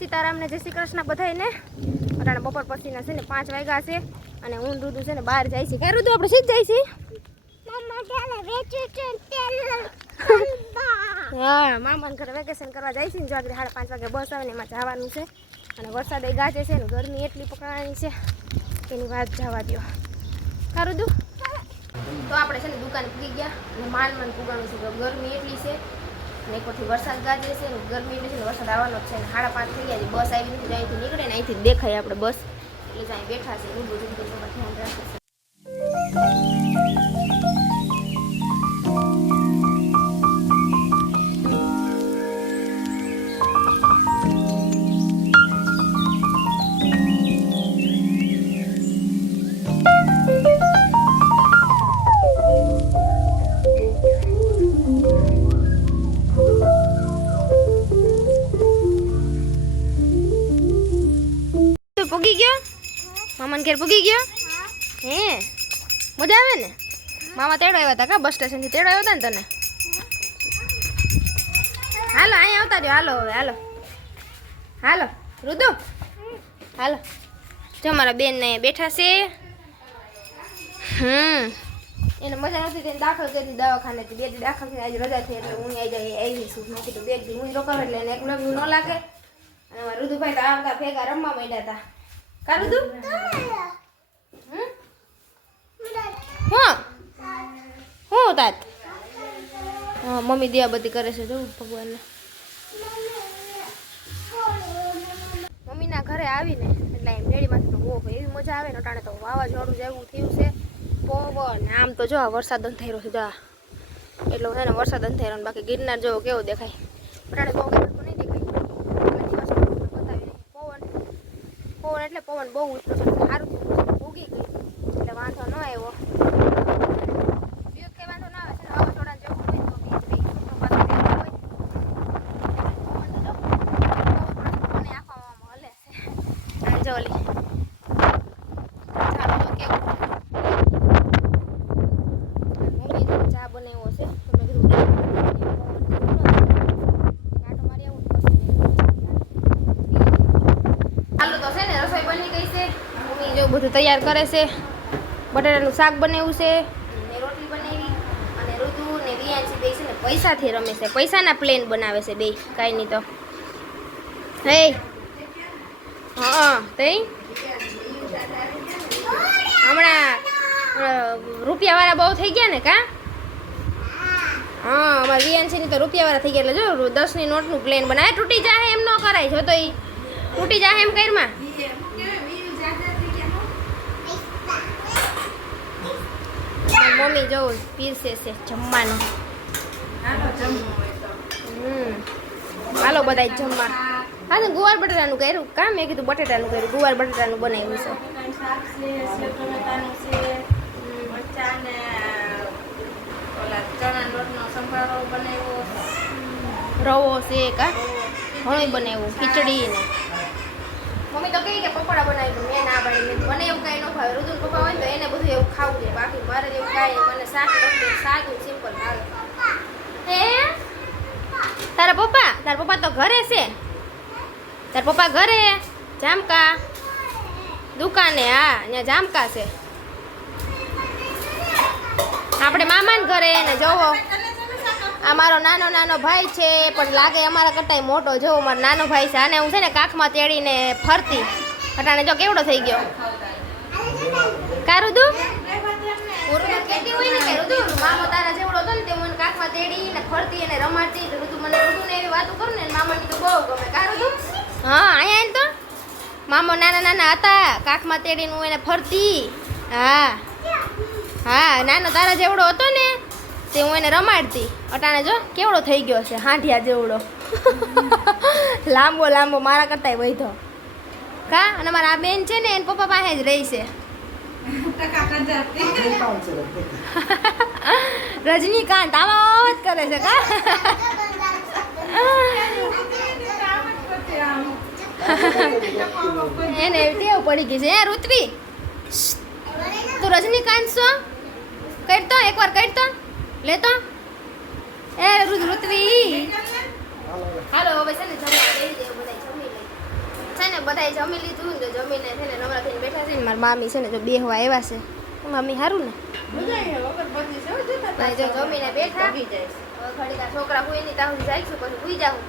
સીતારામને જય શ્રી કૃષ્ણ બધાયને. અટાણે બપોર પછીના છે ને પાંચ વાગ્યા છે અને હું ને છે ને બહાર જાય છે કઈ રુદુ આપણે સીધ જાય છે હા મામાને ઘરે વેકેશન કરવા જાય છે ને જો આગળ સાડા પાંચ વાગે બસ આવે ને એમાં જવાનું છે. અને વરસાદ એ ગાજે છે ને ગરમી એટલી પકડવાની છે. એની વાત જવા દો ખરું દુ તો આપણે છે ને દુકાન પૂગી ગયા અને માન માન પૂગવાનું છે ગરમી એટલી છે. અને એકથી વરસાદ ગાજે છે ને ગરમી એટલી છે ને વરસાદ આવવાનો છે ને સાડા પાંચ થઈ ગયા છે. બસ આવી નથી અહીંથી નીકળે ને અહીંથી દેખાય આપણે બસ. એટલે જ અહીં બેઠા છે. બધું ધ્યાન રાખે છે. મામાને ઘેર પૂગી ગયો? હે. મજા આવે ને? મામા તેડો આવ્યા હતા કા? બસ સ્ટેશનથી તેડો આવ્યો હતા ને તને? હાલો અહીંયા આવતા જો હાલો હવે હાલો. હાલો રુદુ. હાલો. જો મારા બેન ને બેઠા છે. હમ. એને મજા નથી તેને દાખલ કરી દવાખાને બે દી દાખલ થઈને આજે રજા થઈ એટલે હું આવી જાય આવી છું મેં કીધું બે દી હું રોકાવ એટલે એને એકલું ન લાગે. અને રુદુભાઈ તો આવતા ભેગા રમવા માંડ્યા હતા રુદુ હમ? હું. હું. તાત? હા મમ્મી દિયા બધી કરે છે જોઉં ભગવાનને. મમ્મીના ઘરે આવીને એટલે એમ મેળીમાંથી તો એવી મજા આવે ને અટાણે તો વાવાઝોડું જેવું થયું છે. પવન આમ તો જો વરસાદ અંધાર્યો છે જો. એટલો છે ને વરસાદ અંધાર્યો ને બાકી ગિરનાર જેવો કેવો દેખાય. અટાણે બહુ એટલું નહીં દેખાય દિવસ બતાવી નહીં. પવન પવન એટલે પવન બહુ ઉઠ્યો છે. સારું ઉગી ગઈ એટલે વાંધો ન આવ્યો બીજું કઈ વાંધો ના આવે છે ને વાવાઝોડા જેવું હોય તો બીજ બી છૂટો પાછો રહેતો હોય. પવન તો જો, પવન આખો આમ હલે છે. આ જો ઓલી. ચાલો તો કેવું મમ્મી જો ચા બનાવ્યો છે તો મેં કીધું આટો મારી આવું ને પછી હાલો તો છે ને રસોઈ બની ગઈ છે મમ્મી જો બધું તૈયાર કરે છે. બટાટાનું શાક બનાવ્યું છે. પૈસાથી રમે છે. પૈસાના પ્લેન બનાવે છે બે. કાંઈ નહીં તો. હે? હા તઈ હમણાં રૂપિયાવાળા બહુ થઈ ગયા ને કા? હા, અમારા વિયાંશીની તો રૂપિયાવાળા થઈ ગયા. એટલે જો, દસની નોટનું પ્લેન બનાવે. તૂટી જાય એમ ન કરાય, જો તો એ તૂટી જાય એમ કરમાં મારી મમ્મી જવું પીરસે છે જમવાનું હાલો બધા જમવા હા તો ગુવાર બટાટાનું કર્યું કામ મેં કીધું બટાટાનું કર્યું ગુવાર બટાટાનું બનાવ્યું છે રવો છે કા ઘણું બનાવ્યું ખીચડી ને મમ્મી તો કહી કે પકોડા બનાવી મેં ના પાડી. મને એવું કાંઈ ન ભાવે. રુદુન પપ્પા હોય તો એને બધું એવું ખાવું જોઈએ. બાકી મારે એવું કાંઈ મને શાક સાદું સિમ્પલ ભાવે. હે? તારા પપ્પા? તારા પપ્પા તો ઘરે છે. તારા પપ્પા ઘરે? જામકા? દુકાને? હા, અહીંયા જામકા છે. આપણે મામાને ઘરે એને જોવો. આ મારો નાનો નાનો ભાઈ છે પણ લાગે અમારા કરતાંય મોટો જો મારો નાનો ભાઈ છે આને હું છે ને કાખમાં તેડીને ફરતી. અટાણે જો કેવડો થઈ ગયો. કારું રુદુ હોય ને કે રુદુ? મામો તારા જેવડો હતો ને તે મને કાખમાં તેડીને ફરતી અને રમાડતી તો મને રુદુને એવી વાતો કરું ને મામાની તો બહુ ગમે. કા હા અહીંયા આવીને તો. મામો નાના નાના હતા કાખમાં તેડીને હું એને ફરતી. હા. હા નાનો તારા જેવડો હતો ને તે હું એને રમાડતી. અટાણે જો, કેવડો થઈ ગયો છે હાંઠિયા જેવડો. લાંબો લાંબો મારા કરતાંય વૈધો. કા? અને મારા આ બેન છે ને, એને પપ્પા પાસે જ રહી છે. રજનીકાંત, આવા અવાજ કરે છે, કા? એને ટેવ પડી ગઈ છે. એ ઋત્વી? તું રજનીકાંત છો? કરતો? એકવાર કરતો? લેતો? એ રુદ ઋત્વી હાલો હવે છે ને જમવા બેસી બધા જમી લઈ બધાએ જમી લીધું ને જમીને છે ને નવરા થઈને બેઠા છે ને મારા મામી છે ને જો બેહવા આવ્યા છે. મામી સારું ને? જો જમીને બેઠા. આ છોકરા હોય નહીં ત્યાં સુધી છે પછી સુઈ જાઉં.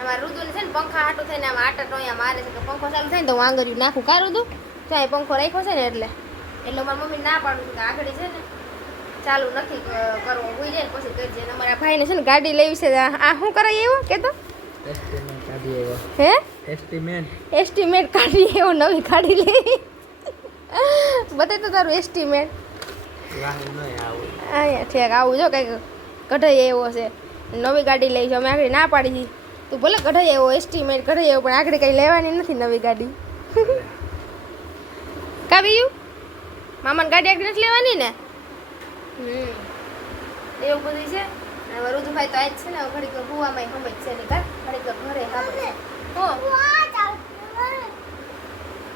અમારા રુદુને છે ને પંખા હાટું થઈને આમાં આટા ટોયા મારે છે કે પંખો ચાલુ થાય ને તો વાંગર્યું નાખું. કારું દઉં ત્યાં પંખો રાખ્યો છે ને એટલે. એટલે મારી મમ્મી ના પાડું છું કે આગળ છે ને ચાલુ નથી ક- કરવો હુઈ જાય પછી કરજે અમારા ભાઈને છે ને ગાડી લેવી છે આ શું કરાય એવું? કાઢી આવ્યો હે? એસ્ટિમેટ એસ્ટિમેટ કાઢી એવો નવી ગાડી લેવી બતાય તો તારું એસ્ટિમેટ અહીંયા ઠેક આવું જો કંઈક કઢાઈ એવો છે. નવી ગાડી લઈ છે અમે આગળ ના પાડી તું ભલે કઢાઈ એવો એસ્ટિમેટ કઢાઈ એવો પણ આગળ કંઈ લેવાની નથી નવી ગાડી. કાવ્યું? મામાની ગાડી આગળ નથી લેવાની ને? હમ. એવું બધું છે? અને વરુદભાઈ તો આજ છે ને, ઘડીક કુવામાં સમજ છે ને કા ઘડીક ઘરે હા હો.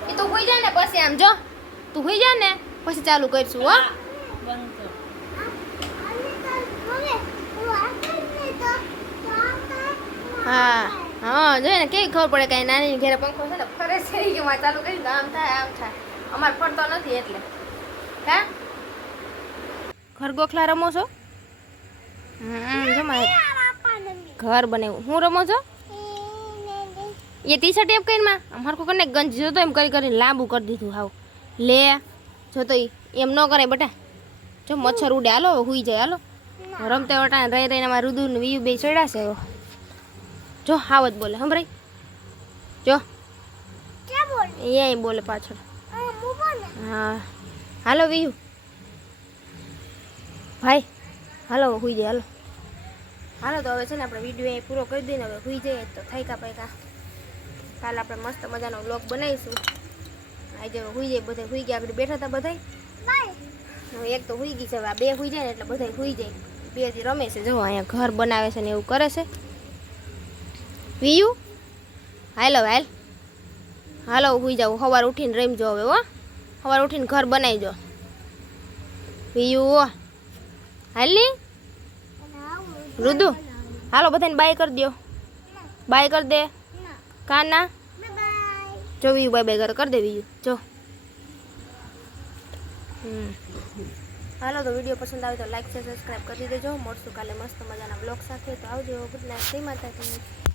એ તું હોઈ જા ને પછી આમ, જો. તું હોઈ જા ને, પછી ચાલુ કરશું, હો. હા. હા જોઈએ ને કેવી ખબર પડે કાંઈ નાની ઘેરે પંખો છે ને, ફરે છે કે ચાલુ કરી આમ થાય આમ થાય. અમારે ફરતો નથી એટલે. હા? ખરગોખલા રમો છો? મારે ઘર બનાવ્યું. હું રમો છો? એ ટી શર્ટ એમ કરીને માં કોઈ ને ગંજ જોતો એમ કરી કરીને લાંબુ કરી દીધું હાવ. લે જોતો એમ ન કરે બેટા. જો મચ્છર ઉડે હાલો હુઈ જાય હાલો. રમતે વટા રહી રહીને અમારા રુદુ ને વીયુ બે ચડાશે જો હાવ જ બોલે સંભળાય જો. એ બોલે? પાછળ. હા. હાલો વીયુ. ભાઈ હાલો હુઈ જાય હાલો. હાલો તો હવે છે ને આપણે વીડિયો અહીં પૂરો કરી દઈએ હવે હુઈ જઈએ તો થાયકા પૈકા કાલે આપણે મસ્ત મજાનો વ્લોગ બનાવીશું. આજે હુઈ જાય બધા હુઈ ગયા આગળ બેઠા હતા બધા એક તો હુઈ ગઈ છે હવે આ બે હુઈ જાય ને એટલે બધા હુઈ જાય. બે હજી રમે છે જો અહીંયા ઘર બનાવે છે ને એવું કરે છે. વિયુ? હાલો હાલ. હાલો હુઈ જાવ સવાર ઉઠીને રમજો હવે હો. સવાર ઉઠીને ઘર બનાવીજો વિયુ હાલી? રુદુ, હાલો બધાને બાય કરી દો બાય કરી દે. કાના? જો વિયુ બાય બાય કરી દે વિયુ. જો. હાલો તો વીડિયો પસંદ આવે તો લાઈક છે સબસ્ક્રાઈબ કરી દેજો. મળશું કાલે મસ્ત મજાના બ્લોગ સાથે. તો આવજો. ગુડ નાઇટ જય માતાજી.